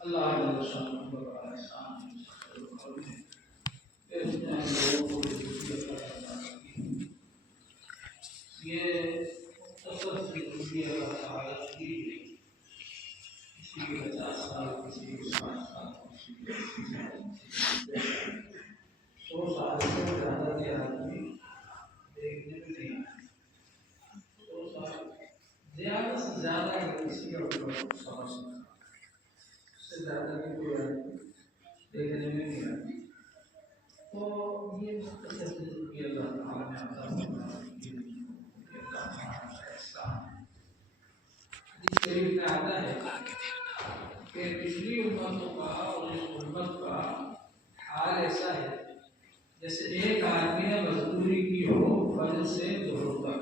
اللہ جل شانہ کا بڑا احسان ہے کہ اس نے ہم لوگوں کو یہ عطا کی۔ یہ مختصر سی زندگی اللہ تعالیٰ کی ہے، کسی کی 50 سال، کسی کی 60 سال، کسی کی 100 سال سے زیادہ کے آدمی دیکھنے میں نہیں آتے۔ 100 سال زیادہ سے زیادہ اگر کسی کا سمجھ سکتا، اس سے زیادہ کی کوئی آدمی دیکھنے میں نہیں آتی۔ تو یہ مختصر زندگی اللہ تعالیٰ نے عطا فرمائی ہے، یہ اللہ تعالیٰ کا احسان ہے۔ حدیث شریف میں آتا ہے کہ پچھلی امتوں کا اور اس امت کا حال ایسا ہے جیسے ایک آدمی نے مزدوری کی ہو فجر سے ظہر تک،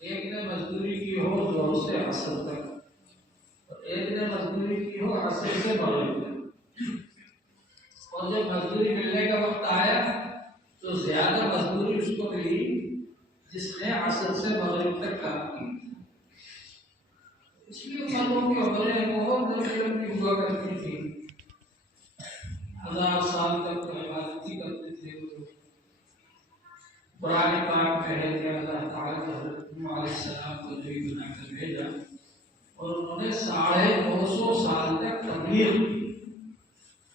ایک نے مزدوری کی ہو ظہر سے عصر تک، اور ایک نے مزدوری کی ہو عصر سے مغرب تک۔ اور جب مزدوری ملنے کا وقت آیا تو زیادہ مزدوری اس کو ملی جس نے عصر سے مغرب تک کام کی۔ اس لیے امتوں کی عمریں بہت لمبی ہوا کرتی تھی، 1000 سال تک عبادت کرتے تھے۔ قرآن پاک میں ہے کہ اللہ تعالیٰ نے حضرت نوح علیہ السلام کو نبی بنا کر بھیجا اور انہوں نے 950 سال تک تبلیغ کی،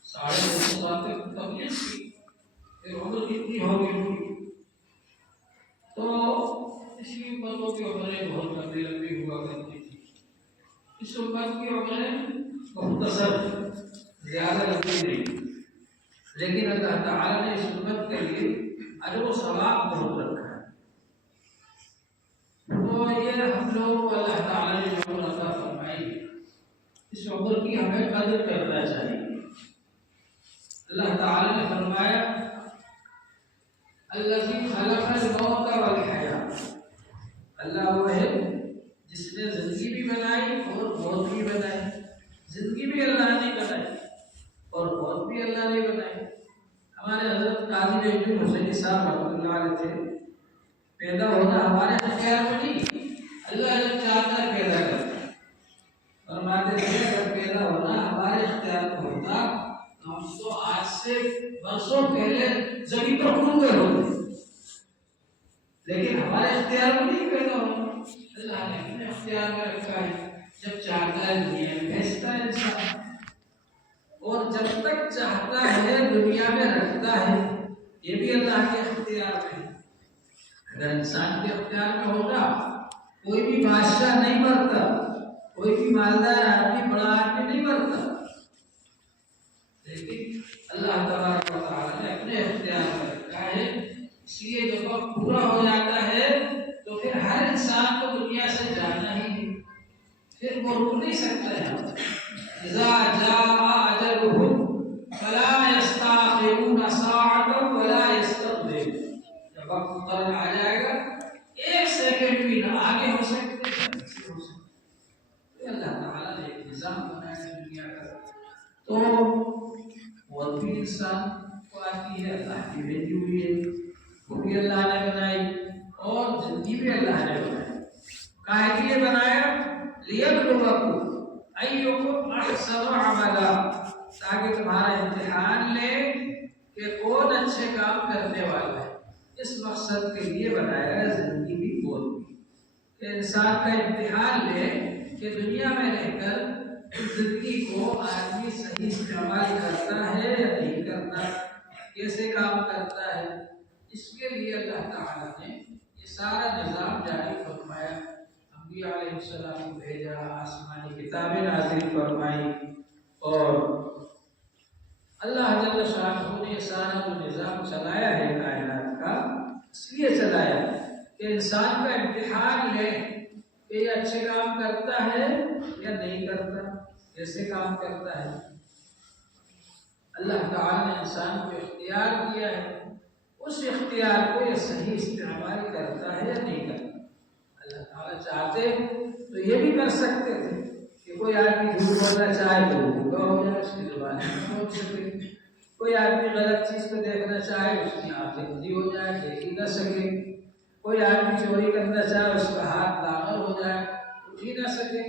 950 سال تک تبلیغ کی، پھر عمر کتنی ہوگی ان کی؟ تو اس لیے امتوں کی عمریں بہت لمبی ہوا کرتی تھی۔ اس امت کی عمریں مختصر، زیادہ لمبی نہیں، لیکن اللہ تعالیٰ نے اس امت کے لیے اجر و ثواب بہت رکھا ہے۔ تو یہ ہم لوگ کو اللہ تعالیٰ نے جو عطا فرمائی، اس عمر کی ہمیں قدر کرنا چاہیے۔ اللہ تعالیٰ نے فرمایا الذی خلق الموت والحیاۃ، اللہ وہ ہے جس نے زندگی بھی بنائی اور موت بھی بنائی۔ زندگی بھی اللہ نے بنائی اور موت بھی اللہ نے بنائی۔ ہمارے حضرت قاضی نجم حسین صاحب رحمۃ اللہ علیہ تھے، پیدا ہونا ہمارے اختیار میں نہیں، اللہ جب چاہتا ہے پیدا کرتا ہے۔ فرماتے تھے اگر پیدا ہونا ہمارے اختیار میں ہوتا تو ہم تو آج سے برسوں پہلے زمین پر کود گئے ہوتے، لیکن ہمارے اختیار میں نہیں پیدا ہونا، اللہ نے اپنے اختیار میں رکھا ہے۔ جب چاہتا ہے دنیا میں بھیجتا ہے انسان، اور جب تک چاہتا ہے دنیا میں رکھتا ہے، یہ بھی اللہ کے اختیار میں ہے۔ اگر انسان کے اختیار میں ہوگا کوئی بھی بادشاہ نہیں مرتا، کوئی بھی مالدار آدمی، بڑا آدمی نہیں مرتا، لیکن اللہ تبارک و تعالیٰ نے اپنے اختیار میں رکھا ہے۔ اس لیے جب وقت پورا ہو جاتا ہے تو پھر ہر انسان کو دنیا سے جانا ہی ہے، پھر وہ رک نہیں سکتا ہے۔ اذا جاء اجلهم فلا يستاخرون ساعة ولا يستقدمون، جب وقت مقرر آ جائے گا ایک سیکنڈ بھی نہ آگے ہو سکتے ہیں، پیچھے ہو سکتے۔ اللہ تعالیٰ نے ایک نظام بنایا ہے دنیا کا، تو موت بھی انسان کو آتی ہے، اللہ کی بھیجی ہوئی ہے، وہ بھی اللہ نے بنائی، اور زندگی بھی اللہ نے بنائی۔ کاہے کے لیے بنایا؟ لیبلوکم ایکم احسن عملا، تاکہ تمہارا امتحان لے کہ کون اچھے کام کرنے والا ہے۔ اس مقصد کے لیے بنایا ہے زندگی بھی موت بھی، کہ انسان کا امتحان لے کہ دنیا میں رہ کر زندگی کو آدمی صحیح استعمال کرتا ہے یا نہیں کرتا، کیسے کام کرتا ہے۔ اس کے لیے اللہ تعالیٰ نے یہ سارا نظام جاری فرمایا، انبیاء علیہ السلام کو بھیجا، آسمانی کتابیں نازل فرمائی، اور اللہ جل شانہ نے یہ سارا جو نظام چلایا ہے کائنات کا، اس لیے چلایا کہ انسان کا امتحان لے کہ یہ اچھے کام کرتا ہے یا نہیں کرتا، کیسے کام کرتا ہے۔ اللہ تعالیٰ نے انسان کو اختیار دیا ہے، اس اختیار کو یہ صحیح استعمال کرتا ہے یا نہیں کرتا۔ اللہ تعالیٰ چاہتے تو یہ بھی کر سکتے تھے کہ کوئی آدمی جھوٹ بولنا چاہے تو وہ ہو جائے، اس کی زبان میں بول سکے، کوئی آدمی غلط چیز کو دیکھنا چاہے اس کی آنکھ اندھی ہو جائے، دیکھ ہی نہ سکے، کوئی آدمی چوری کرنا چاہے اس کا ہاتھ لاغر ہو جائے، اٹھ ہی نہ سکے۔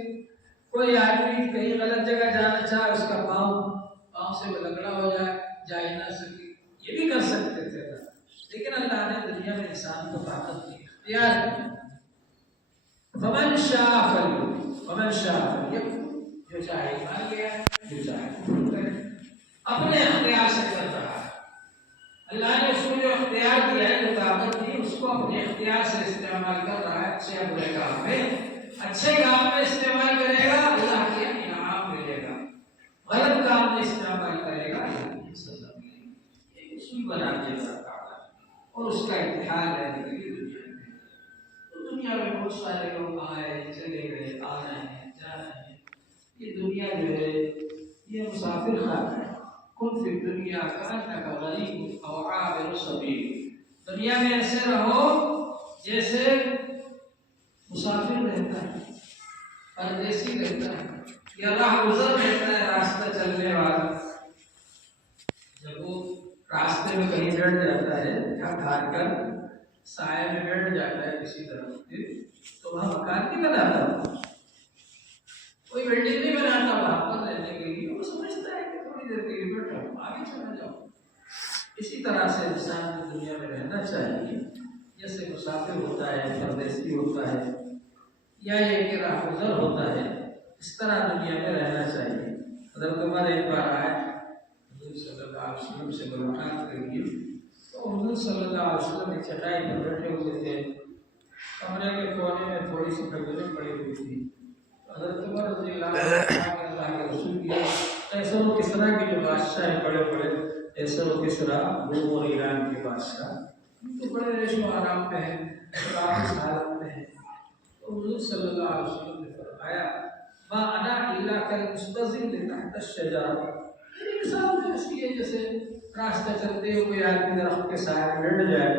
کوئی آدمی کہیں غلط جگہ جانا چاہے، اس کا پاؤں سے وہ لگڑا ہو جائے، جا ہی نہ سکے، یہ بھی کر سکتے تھے اللہ، لیکن اللہ نے دنیا میں انسان کو طاقت دی، اختیار دی۔ فمن شاء فلیؤمن ومن شاء فلیکفر، جو چاہے ایمان لے آئے، جو چاہے کفر کرے، اپنے اختیار سے کر رہا ہے۔ اللہ نے اس کو جو اختیار دیا ہے، جو طاقت دی، اس کو اپنے اختیار سے استعمال کر رہا ہے، اچھے یا برے کام میں، اچھے کام میں استعمال کرے گا اللہ کے انعام ملے گا، غلط کام میں استعمال کرے گا اللہ کی سزا ملے گی۔ یہ اصول بنا دیا تعالیٰ، اور اس کا امتحان ہے دنیا میں۔ تو دنیا میں بہت سارے لوگ آئے چلے گئے، آ رہے ہیں جا رہے ہیں، یہ دنیا جو ہے یہ مسافر خانہ ہے۔ کن فی الدنیا کأنک غریب او عابر سبیل، دنیا میں ایسے رہو جیسے مسافر رہتا ہے، پردیسی رہتا ہے، یا راہ گزر رہتا ہے، راستہ چلنے والا۔ جب وہ راستے میں کہیں بیٹھ جاتا ہے، تھک ہار کر سائے میں بیٹھ جاتا ہے کسی طرف سے، تو وہاں مکان نہیں بناتا، کوئی بلڈنگ نہیں بناتا وہاں پر رہنے کے لیے، وہ سمجھتا ہے کہ تھوڑی دیر کے لیے بیٹھا ہوں، آگے چلا جاؤں۔ اسی طرح سے انسان کو دنیا میں رہنا چاہیے، جیسے مسافر ہوتا ہے، پردیسی ہوتا ہے، یا یہ کہ راہ گزر ہوتا ہے، اس طرح دنیا میں رہنا چاہیے۔ حضرت عمر ایک بار آئے حضور صلی اللہ علیہ وسلم سے ملاقات کے لیے، تو حضور صلی اللہ علیہ وسلم ایک چٹائی پر بیٹھے ہوئے تھے، کمرے کے کونے میں تھوڑی سی ٹکریں پڑی ہوئی تھی۔ حضرت عمر رضی اللہ عنہ اللہ کے رسول کی قیصر و کسریٰ کے جو بادشاہ ہیں، بڑے بڑے قیصر و کسریٰ، روم اور ایران کے بادشاہ، تو بڑے عیش و آرام میں ہیں، کافی حالت میں ہیں۔ تو حضور صلی اللہ علیہ وسلم نے فرمایا ما انا الا کالمستظل تحت الشجرہ، میری مثال میں اس لیے جیسے راستہ چلتے ہوئے کوئی آدمی درخت کے سائے میں بیٹھ جائے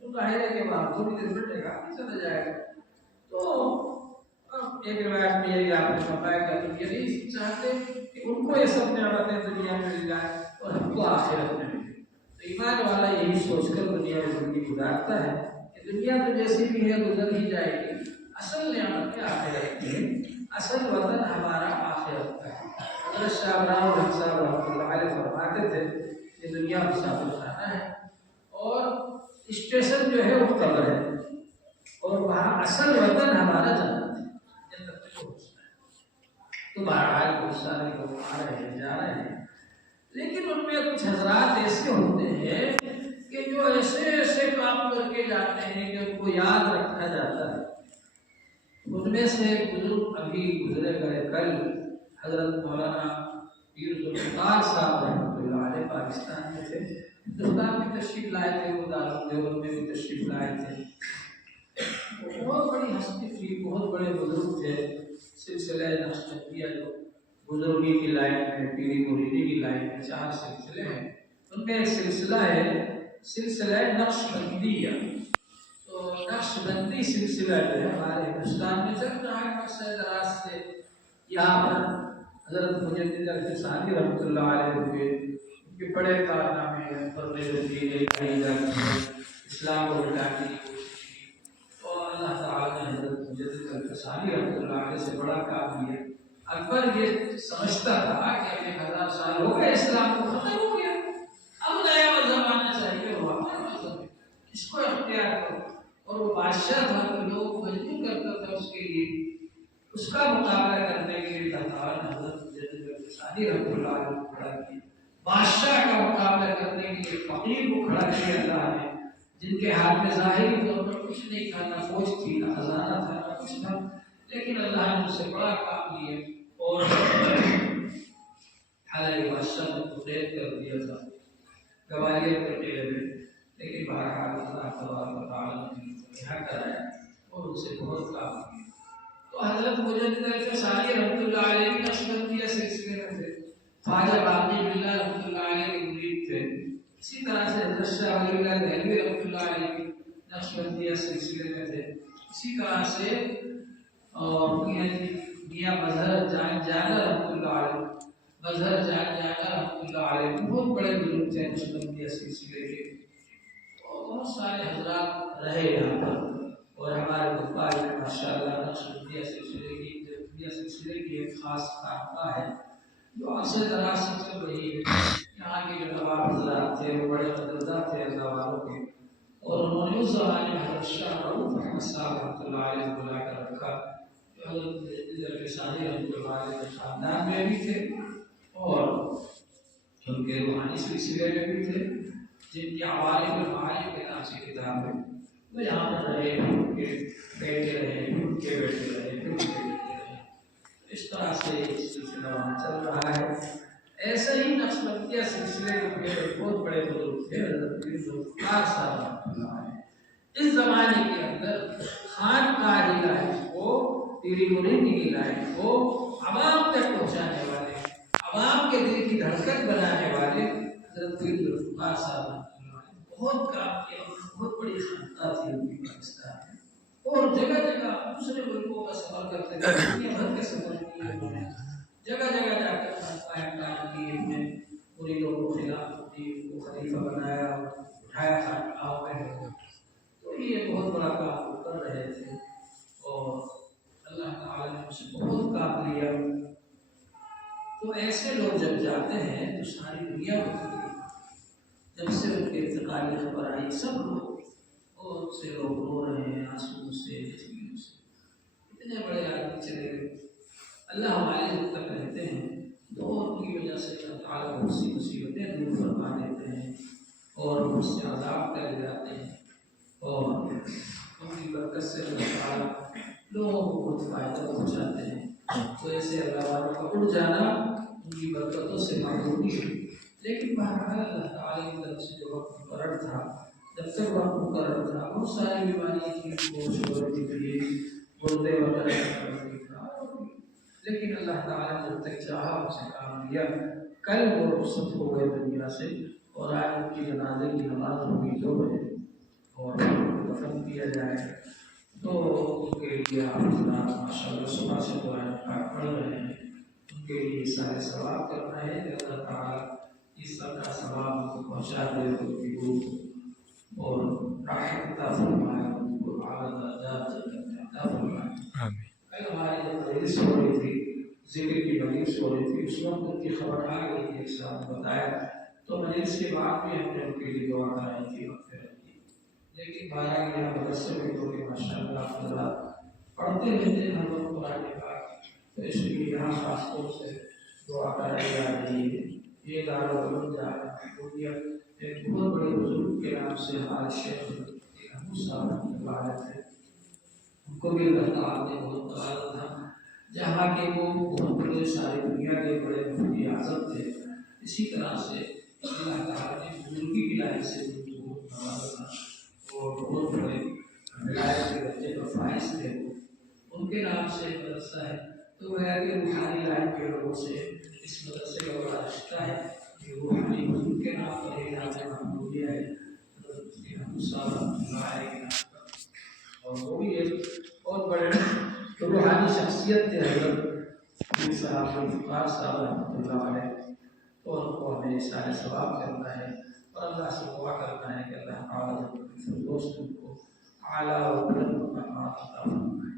تو ظاہر ہے کہ وہاں تھوڑی دیر بیٹھے گا، چلا جائے گا۔ تو ایک روایت میں یہ آپ نے فرمایا کہ ہم یہ نہیں چاہتے کہ ان کو یہ سب نعمتیں دنیا میں مل جائیں اور ہم کو آخرت میں ملے۔ تو ایمان والا یہی سوچ کر دنیا میں زندگی گزارتا ہے کہ دنیا تو جیسی بھی ہے گزر ہی جائے گی، اصل نعمت کیا آخرت کی ہے، اصل وطن ہمارا آخرت کا ہے۔ حضرت شاہ ابراہیم رحمۃ صاحب رحمۃ اللہ علیہ فرماتے تھے کہ دنیا مسافر خانہ ہے اور اسٹیشن جو ہے وہ قبر ہے، اور وہاں اصل وطن ہمارا جنت ہے، جنت میں پہنچنا ہے۔ تو بہرحال بہت سارے لوگ آ رہے ہیں جا رہے ہیں، لیکن ان میں کچھ حضرات ایسے ہوتے ہیں کہ جو ایسے ایسے کام کر کے جاتے ہیں کہ ان کو یاد رکھا جاتا ہے۔ ان میں سے ایک بزرگ ابھی گزرے گئے کل، حضرت مولانا پیر ذوالفقار صاحب رحمۃ اللہ علیہ پاکستان میں تھے، ہندوستان میں تشریف لائے تھے، وہ دارالمعلوم میں بھی تشریف لائے تھے۔ بہت بڑی ہستی تھی، بہت بڑے بزرگ تھے، سلسلہ نقشبندیہ جو بزرگی کی لائن میں، پیری مریدی کی لائن میں 4 سلسلے ہیں، ان میں ایک سلسلہ ہے سلسلہ نقشبندیہ۔ تو نقشبندی سلسلہ جو ہے ہمارے ہندوستان میں چل رہا ہے مقصد دراز سے۔ یہاں پر حضرت مجدد الفسانی رحمۃ اللہ علیہ ہوئے، ان کے بڑے کارنامے ہیں، اسلام کو مٹانے کی کوشش کی، اور اللہ تعالیٰ نے حضرت مجدد الفسانی رحمۃ اللہ علیہ سے بڑا کام کیا۔ اکبر یہ سمجھتا تھا کہ اب 1000 سال ہو گئے، اسلام کو ختم ہو گیا، اب نیا مذہب آنا چاہیے، وہ اپنا مذہب ہے، اس کو اختیار کرو۔ اور وہ بادشاہ تھا تو لوگ مجبور کرتا تھا اس کے لیے، اس کا مقابلہ کرنے کے لیے اللہ تعالیٰ نے حضرت مجدد الفسانی رحمۃ اللہ علیہ کو کھڑا کیا۔ بادشاہ کا مقابلہ کرنے کے لیے فقیر کو کھڑا کیا اللہ نے، جن کے ہاتھ میں ظاہری طور پر کچھ نہیں تھا، نہ فوج تھی، نہ خزانہ تھا، نہ کچھ تھا، لیکن اللہ نے ان سے بڑا کام کیا اور حالانکہ بادشاہ نے قدرت کر دیا تھا گوالیئر کے قلعے میں، لیکن بہرحال اللہ تبارک و تعالیٰ نے رہا کرایا اور ان سے بہت کام کیا۔ تو حضرت مجدد الفسانی رحمۃ اللہ علیہ بھی نقشبندیہ سلسلے میں تھے، خواجہ باقی باللہ رحمۃ اللہ علیہ کے مرید تھے، اسی طرح سے حضرت شاہ ولی اللہ دہلوی رحمۃ اللہ علیہ بھی نقشبندیہ سلسلے میں تھے، اسی طرح سے اور میاں مظہر جان جانا رحمۃ اللہ علیہ، مظہر جان جانا رحمۃ اللہ علیہ بہت بڑے بزرگ تھے نقشبندیہ سلسلے کے، اور بہت سارے حضرات رہے یہاں پر، اور ہمارے بھوپال میں ماشاء اللہ نقشبندیہ سلسلے کی احمدیہ سلسلے کی ایک خاص خانقاہ ہے جو عرصے دراز سے چل رہی ہے۔ یہاں کے جو نواب حضرات تھے وہ بڑے قدردان تھے اللہ والوں کے، اور انہوں نے اس زمانے میں حضرت شاہ رؤوف احمد صاحب رحمۃ اللہ علیہ کو بلا کر رکھا، جو حضرت ثانی رحمۃ اللہ علیہ کے خاندان میں بھی تھے اور ان کے روحانی سلسلے میں بھی تھے، جن کی عوالم المعارف کے نام سے کتاب ہے۔ وہ یہاں پر رہے، ان کے بیٹے رہے، ان کے بیٹے رہے، ان کے بیٹے رہے، اس طرح سے سلسلہ وہاں چل رہا ہے۔ ایسے ہی نقشبندیہ سلسلے کے بہت بڑے بزرگ تھے حضرت پیر ذوالفقار صاحب رحمۃ اللہ علیہ۔ اس زمانے کے اندر خانقاہی لائن کو، پیری مریدی کی لائن کو عوام تک پہنچانے والے، عوام کے دل کی دھڑکن بنانے والے حضرت پیر ذوالفقار صاحب رحمۃ اللہ علیہ بہت کام کیا، بہت بڑی خانقاہ تھی ان کی پاکستان میں، اور جگہ جگہ دوسرے ملکوں کا سفر کرتے تھے، دنیا بھر کے سفر کیے انہوں نے، جگہ جگہ جا کر خانقاہیں قائم کی، اپنے مریدوں کو خلافت دی، ان کو خلیفہ بنایا، اٹھایا خانقاہوں میں۔ تو یہ بہت بڑا کام وہ کر رہے تھے اور اللہ تعالیٰ نے ان سے بہت کام لیا۔ تو ایسے لوگ جب جاتے ہیں تو ساری دنیا ہوتی ہے، جب سے ان کے انتقال کی خبر آئی سب لوگ، بہت سے لوگ رو رہے ہیں آنسو سے، جھیلوں سے، اتنے بڑے آدمی چلے گئے۔ اللہ ہمارے دل تک رہتے ہیں تو ان کی وجہ سے اللہ تعالیٰ بہت سی مصیبتیں دور فرما دیتے ہیں اور بہت سے عذاب ٹل جاتے ہیں، اور ان کی برکت سے اللہ تعالیٰ لوگوں کو بہت فائدہ پہنچاتے ہیں۔ تو ایسے اللہ والوں کا اڑ جانا ان کی برکتوں سے معلومی ہے، لیکن بہرحال اللہ تعالیٰ کی طرف سے جو وقت مقرر تھا، جب تک وقت مقرر تھا بہت ساری بیماریاں تھیں، شوگر کی تھی، گردے وغیرہ تھا، لیکن اللہ تعالیٰ نے جب تک چاہا ان سے کام لیا۔ کل وہ رخصت ہو گئے دنیا سے، اور آج ان کی جنازے کی نماز ہوگی 2 بجے اور دفن کیا جائے۔ تو ان کے لیے آپ حضرات ماشاء اللہ صبح سے قرآن پاک پڑھ رہے ہیں، ان کے لیے سارے ثواب کرنا ہے کہ اللہ تعالیٰ اس سب کا ثواب ان کو پہنچا دے، ان کی روح اور رحمت عطا فرمائے، ان کو اعلیٰ درجات عطا فرمائے۔ کل ہماری جب مجلس ہو رہی تھی، ذکر کی مجلس ہو رہی تھی، اس وقت ان کی خبر آ گئی تھی، ایک صاحب نے بتایا، تو مجلس کے بعد بھی ہم نے ان کے لیے دعا کرائی تھی، مغفرت کی۔ لیکن 12 کے یہاں مدرسے میں تو ماشاء اللہ حضرات پڑھتے رہتے ہیں ہر وقت قرآن پاک، تو اس لیے یہاں خاص طور سے دعا کرائی جا رہی ہے۔ یہ دارالعلوم جامعہ محمودیہ ایک بہت بڑے بزرگ کے نام سے ہمارے شیخ محمود صاحب رحمۃ اللہ علیہ تھے، ان کو بھی اللہ تعالیٰ نے بہت نوازا تھا، جہاں کے وہ بہت بڑے ساری دنیا کے بڑے مفتی اعظم تھے، اسی طرح سے اللہ تعالیٰ نے بزرگی کی لائن سے ان کو بہت نوازا تھا، اور بہت بڑے ولایت کے درجے کا فائز تھے وہ۔ ان کے نام سے ایک مدرسہ ہے، تو ہے کہ روحانی لائن کے لوگوں سے اس مدرسے کا بڑا رشتہ ہے کہ روحانی بزرگ کے نام پر یہ جامعہ محمودیہ ہے، حضرت مفتی محمود صاحب رحمۃ اللہ علیہ کے نام پر، اور وہ بھی ایک بہت بڑے روحانی شخصیت تھے حضرت پیر صاحب ذوالفقار صاحب رحمۃ اللہ علیہ۔ تو ان کو ہمیں سارے ثواب کرنا ہے اور اللہ سے دعا کرنا ہے کہ اللہ تعالیٰ کو اعلیٰ و بلند مقامات عطا فرمائے۔